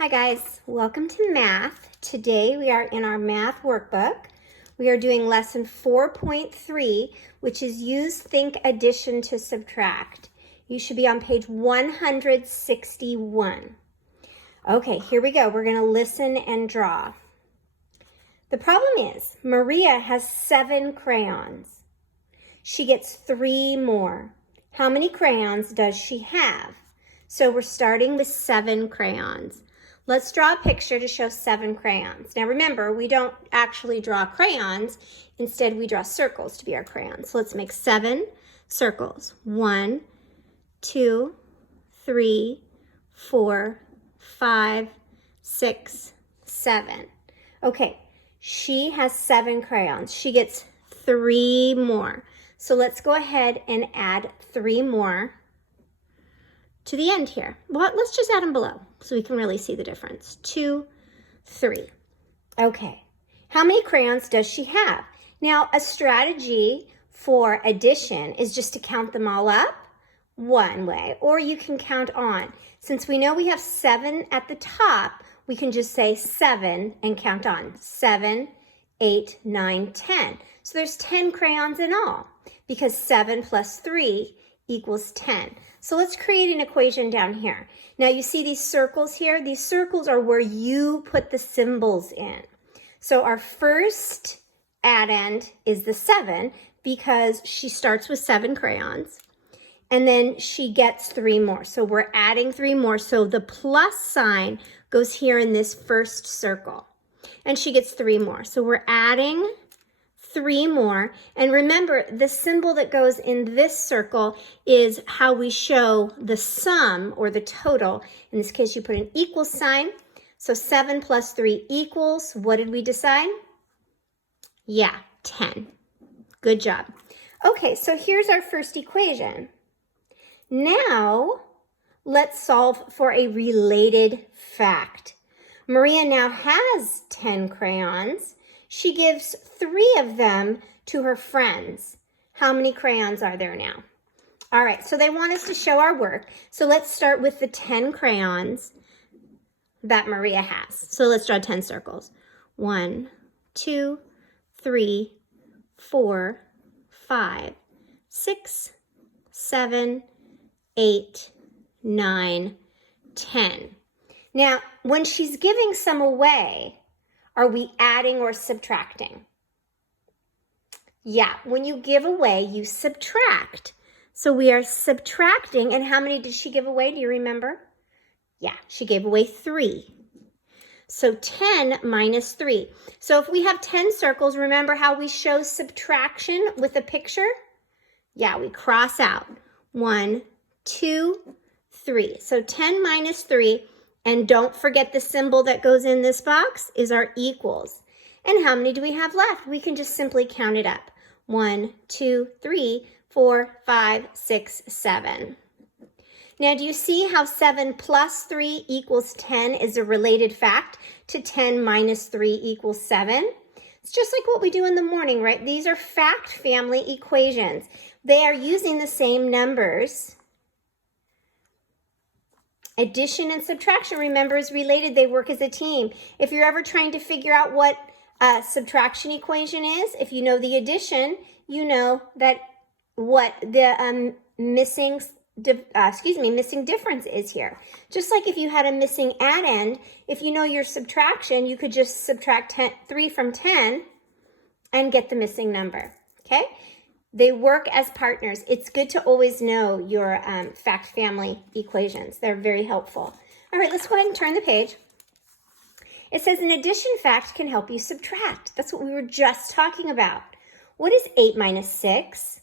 Hi guys, welcome to math. Today we are in our math workbook. We are doing lesson 4.3, which is use think addition to subtract. You should be on page 161. Okay, here we go. We're going to listen and draw. The problem is Maria has 7 crayons. She gets 3 more. How many crayons does she have? So we're starting with 7 crayons. Let's draw a picture to show 7 crayons. Now remember, we don't actually draw crayons. Instead, we draw circles to be our crayons. So let's make 7 circles. 1, 2, 3, 4, 5, 6, 7. Okay, she has 7 crayons. She gets 3 more. So let's go ahead and add 3 more to the end here. Well, let's just add them below so we can really see the difference. 2, 3. Okay, how many crayons does she have? Now, a strategy for addition is just to count them all up one way, or you can count on. Since we know we have 7 at the top, we can just say 7 and count on. 7, 8, 9, 10. So there's 10 crayons in all because 7 plus 3 equals 10. So let's create an equation down here. Now you see these circles here? These circles are where you put the symbols in. So our first addend is the 7 because she starts with 7 crayons and then she gets 3 more. So we're adding 3 more. So the plus sign goes here in this first circle and she gets 3 more. So we're adding 3 more. And remember, the symbol that goes in this circle is how we show the sum or the total. In this case, you put an equal sign. So 7 plus 3 equals, what did we decide? Yeah, 10. Good job. Okay, so here's our first equation. Now, let's solve for a related fact. Maria now has 10 crayons. She gives 3 of them to her friends. How many crayons are there now? All right, so they want us to show our work. So let's start with the 10 crayons that Maria has. So let's draw 10 circles. 1, 2, 3, 4, 5, 6, 7, 8, 9, 10. Now, when she's giving some away, are we adding or subtracting? Yeah, when you give away, you subtract. So we are subtracting, and how many did she give away? Do you remember? Yeah, she gave away 3. So 10 minus 3. So if we have 10 circles, remember how we show subtraction with a picture? Yeah, we cross out. 1, 2, 3. So 10 minus 3. And don't forget the symbol that goes in this box is our equals. And how many do we have left? We can just simply count it up. 1, 2, 3, 4, 5, 6, 7. Now, do you see how 7 plus 3 equals 10 is a related fact to 10 minus 3 equals 7? It's just like what we do in the morning, right? These are fact family equations. They are using the same numbers. Addition and subtraction, remember, is related. They work as a team. If you're ever trying to figure out what a subtraction equation is, if you know the addition, you know that what the missing difference is here. Just like if you had a missing addend, if you know your subtraction, you could just subtract 3 from 10 and get the missing number, okay? They work as partners. It's good to always know your fact family equations. They're very helpful. All right, let's go ahead and turn the page. It says an addition fact can help you subtract. That's what we were just talking about. What is 8 minus 6?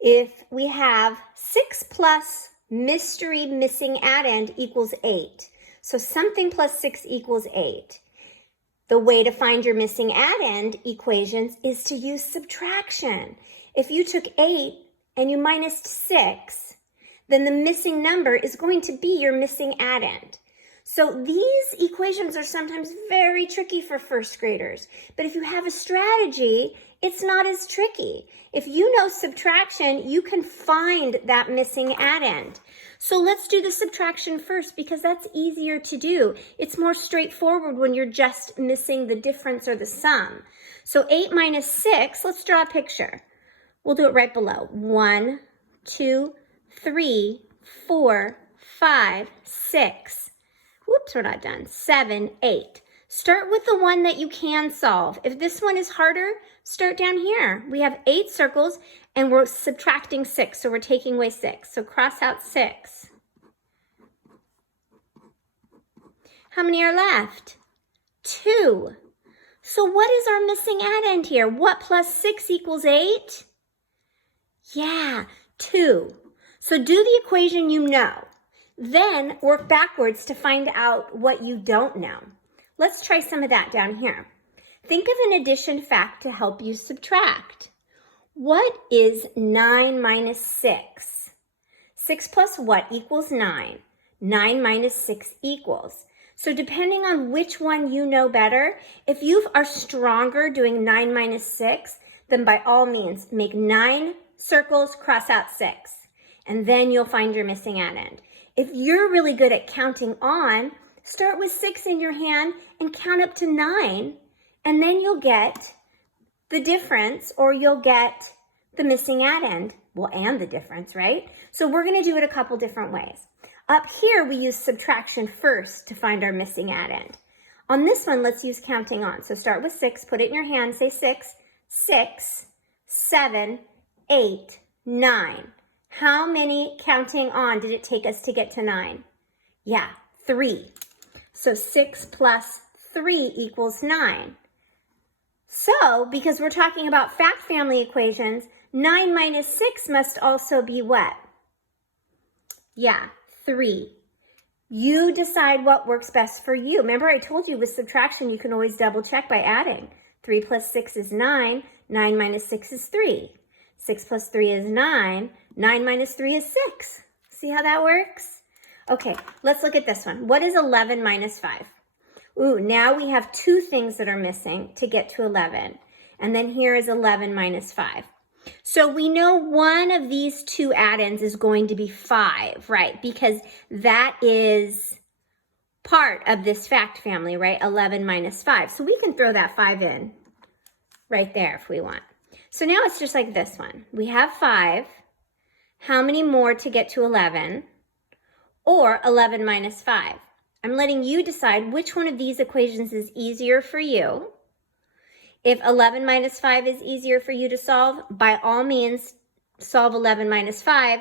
If we have 6 plus mystery missing addend equals 8. So something plus 6 equals 8. The way to find your missing addend equations is to use subtraction. If you took 8 and you minused 6, then the missing number is going to be your missing addend. So these equations are sometimes very tricky for first graders. But if you have a strategy, it's not as tricky. If you know subtraction, you can find that missing addend. So let's do the subtraction first because that's easier to do. It's more straightforward when you're just missing the difference or the sum. So 8 minus 6, let's draw a picture. We'll do it right below. 1, 2, 3, 4, 5, 6. Whoops, we're not done. 7, 8. Start with the one that you can solve. If this one is harder, start down here. We have 8 circles and we're subtracting 6, so we're taking away 6. So cross out 6. How many are left? 2. So what is our missing addend here? What plus 6 equals 8? Yeah, 2. So do the equation you know. Then work backwards to find out what you don't know. Let's try some of that down here. Think of an addition fact to help you subtract. What is 9 minus 6? 6 plus what equals 9? 9 minus 6 equals. So depending on which one you know better, if you are stronger doing 9 minus 6, then by all means, make 9 circles, cross out 6, and then you'll find your missing addend. If you're really good at counting on, start with 6 in your hand and count up to 9, and then you'll get the difference, or you'll get the missing addend. Well, and the difference, right? So we're going to do it a couple different ways. Up here, we use subtraction first to find our missing addend. On this one, let's use counting on. So start with 6, put it in your hand, say 6, 6, 7, 8, 9. How many counting on did it take us to get to 9? Yeah, 3. So 6 plus 3 equals 9. So, because we're talking about fact family equations, 9 minus 6 must also be what? Yeah, 3. You decide what works best for you. Remember, I told you with subtraction, you can always double check by adding. 3 plus 6 is 9. 9 minus 6 is 3. 6 plus 3 is 9. 9 minus 3 is 6. See how that works? Okay, let's look at this one. What is 11 minus 5? Ooh, now we have 2 things that are missing to get to 11. And then here is 11 minus 5. So we know one of these 2 addends is going to be 5, right? Because that is part of this fact family, right? 11 minus 5. So we can throw that 5 in right there if we want. So now it's just like this one. We have 5. How many more to get to 11? Or 11 minus 5. I'm letting you decide which one of these equations is easier for you. If 11 minus 5 is easier for you to solve, by all means, solve 11 minus 5.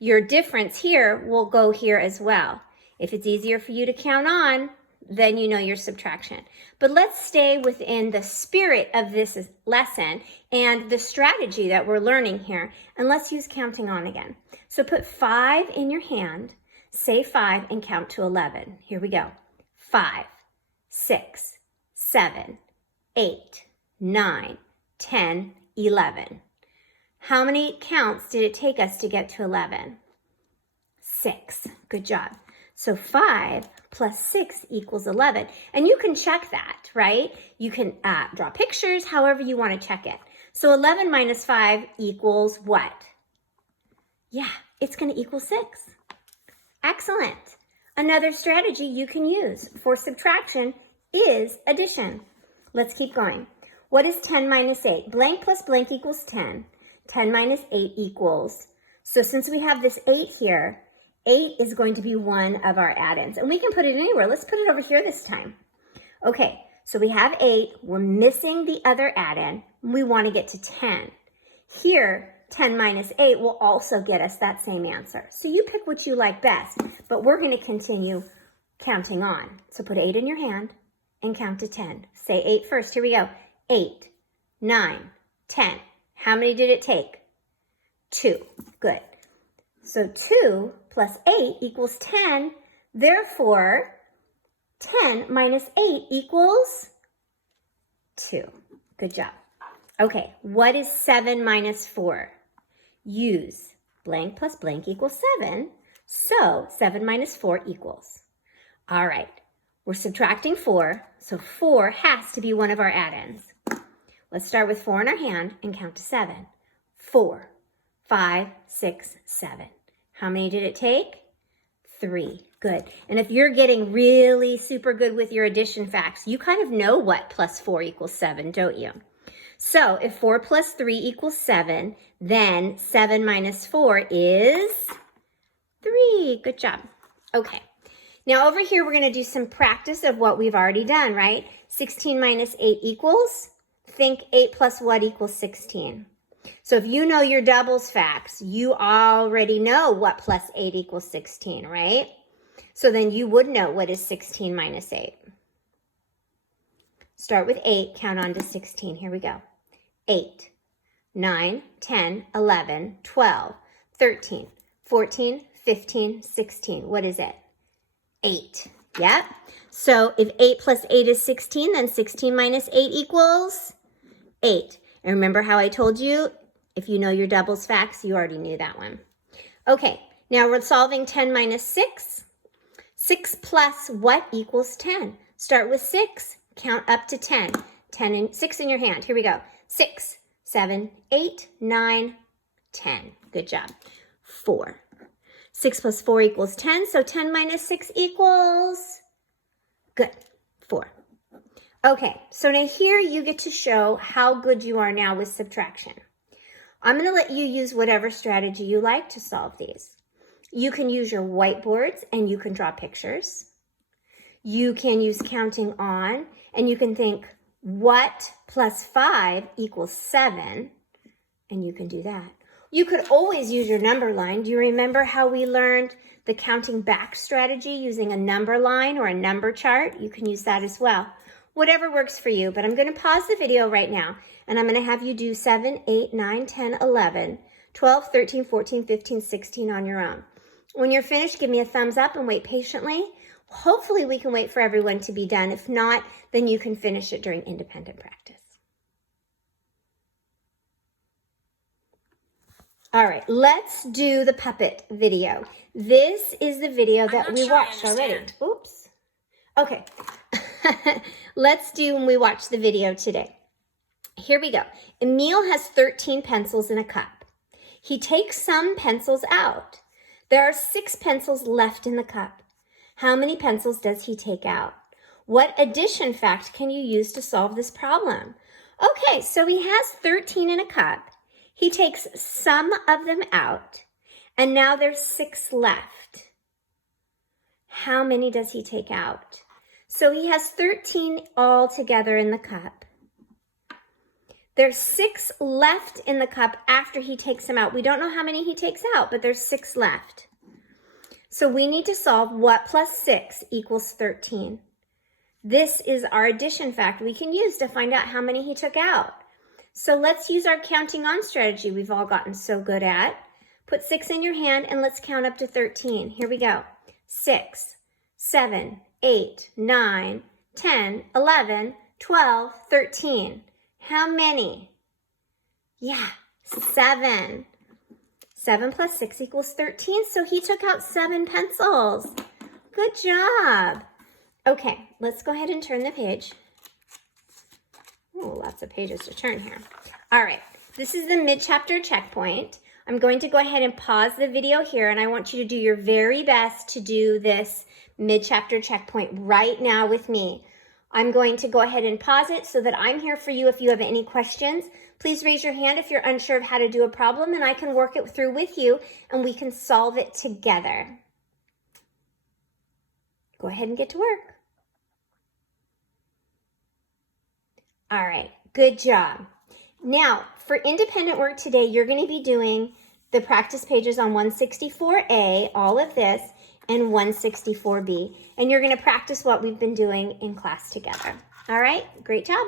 Your difference here will go here as well. If it's easier for you to count on, then you know your subtraction. But let's stay within the spirit of this lesson and the strategy that we're learning here, and let's use counting on again. So put 5 in your hand, say 5, and count to 11. Here we go. 5, 6, 7, 8, 9, 10, 11. How many counts did it take us to get to 11? 6. Good job. So 5 plus 6 equals 11. And you can check that, right? You can draw pictures, however you want to check it. So 11 minus 5 equals what? Yeah, it's going to equal 6. Excellent. Another strategy you can use for subtraction is addition. Let's keep going. What is 10 minus 8? Blank plus blank equals 10. 10 minus 8 equals. So since we have this 8 here, 8 is going to be one of our addends. And we can put it anywhere. Let's put it over here this time. Okay, so we have 8. We're missing the other addend. We want to get to 10. Here, 10 minus 8 will also get us that same answer. So you pick what you like best, but we're going to continue counting on. So put 8 in your hand and count to 10. Say 8 first. Here we go. 8, 9, 10. How many did it take? 2. Good. So 2 plus 8 equals 10. Therefore, 10 minus 8 equals 2. Good job. Okay, what is 7 minus 4? Use blank plus blank equals 7. So 7 minus 4 equals. All right, we're subtracting 4. So 4 has to be one of our addends. Let's start with 4 in our hand and count to 7. 4, 5, 6, 7. How many did it take? 3. Good. And if you're getting really super good with your addition facts, you kind of know what plus 4 equals 7, don't you? So if 4 plus 3 equals 7, then 7 minus 4 is 3. Good job. Okay. Now over here, we're going to do some practice of what we've already done, right? 16 minus 8 equals, think 8 plus what equals 16. So if you know your doubles facts, you already know what plus 8 equals 16, right? So then you would know what is 16 minus 8. Start with 8, count on to 16. Here we go. 8, 9, 10, 11, 12, 13, 14, 15, 16. What is it? 8. Yep. So if 8 plus 8 is 16, then 16 minus 8 equals 8. And remember how I told you, if you know your doubles facts, you already knew that one. Okay, now we're solving 10 minus 6. 6 plus what equals 10? Start with 6, count up to 10. 10 and 6 in your hand. Here we go. 6, 7, 8, 9, 10. Good job. 4. 6 plus 4 equals 10, so 10 minus 6 equals, good, 4. Okay, so now here you get to show how good you are now with subtraction. I'm going to let you use whatever strategy you like to solve these. You can use your whiteboards and you can draw pictures. You can use counting on and you can think, what plus 5 equals 7? And you can do that. You could always use your number line. Do you remember how we learned the counting back strategy using a number line or a number chart? You can use that as well. Whatever works for you, but I'm going to pause the video right now and I'm going to have you do 7, 8, 9, 10, 11, 12, 13, 14, 15, 16 on your own. When you're finished, give me a thumbs up and wait patiently. Hopefully we can wait for everyone to be done. If not, then you can finish it during independent practice. All right, let's do the puppet video. This is the video that we watched already. Oops. Okay. Let's do when we watch the video today. Here we go. Emil has 13 pencils in a cup. He takes some pencils out. There are 6 pencils left in the cup. How many pencils does he take out? What addition fact can you use to solve this problem? Okay, so he has 13 in a cup. He takes some of them out, and now there's 6 left. How many does he take out? So he has 13 all together in the cup. There's 6 left in the cup after he takes them out. We don't know how many he takes out, but there's 6 left. So we need to solve what plus 6 equals 13. This is our addition fact we can use to find out how many he took out. So let's use our counting on strategy we've all gotten so good at. Put 6 in your hand and let's count up to 13. Here we go. 6, 7, 8, 9, 10, 11, 12, 13. How many? Yeah, 7. 7 plus 6 equals 13, so he took out 7 pencils. Good job. Okay, let's go ahead and turn the page. Oh, lots of pages to turn here. All right, this is the mid-chapter checkpoint. I'm going to go ahead and pause the video here, and I want you to do your very best to do this mid-chapter checkpoint right now with me. I'm going to go ahead and pause it so that I'm here for you if you have any questions. Please raise your hand if you're unsure of how to do a problem, and I can work it through with you, and we can solve it together. Go ahead and get to work. All right, good job. Now, for independent work today, you're going to be doing the practice pages on 164A, all of this, and 164B. And you're going to practice what we've been doing in class together. All right, great job.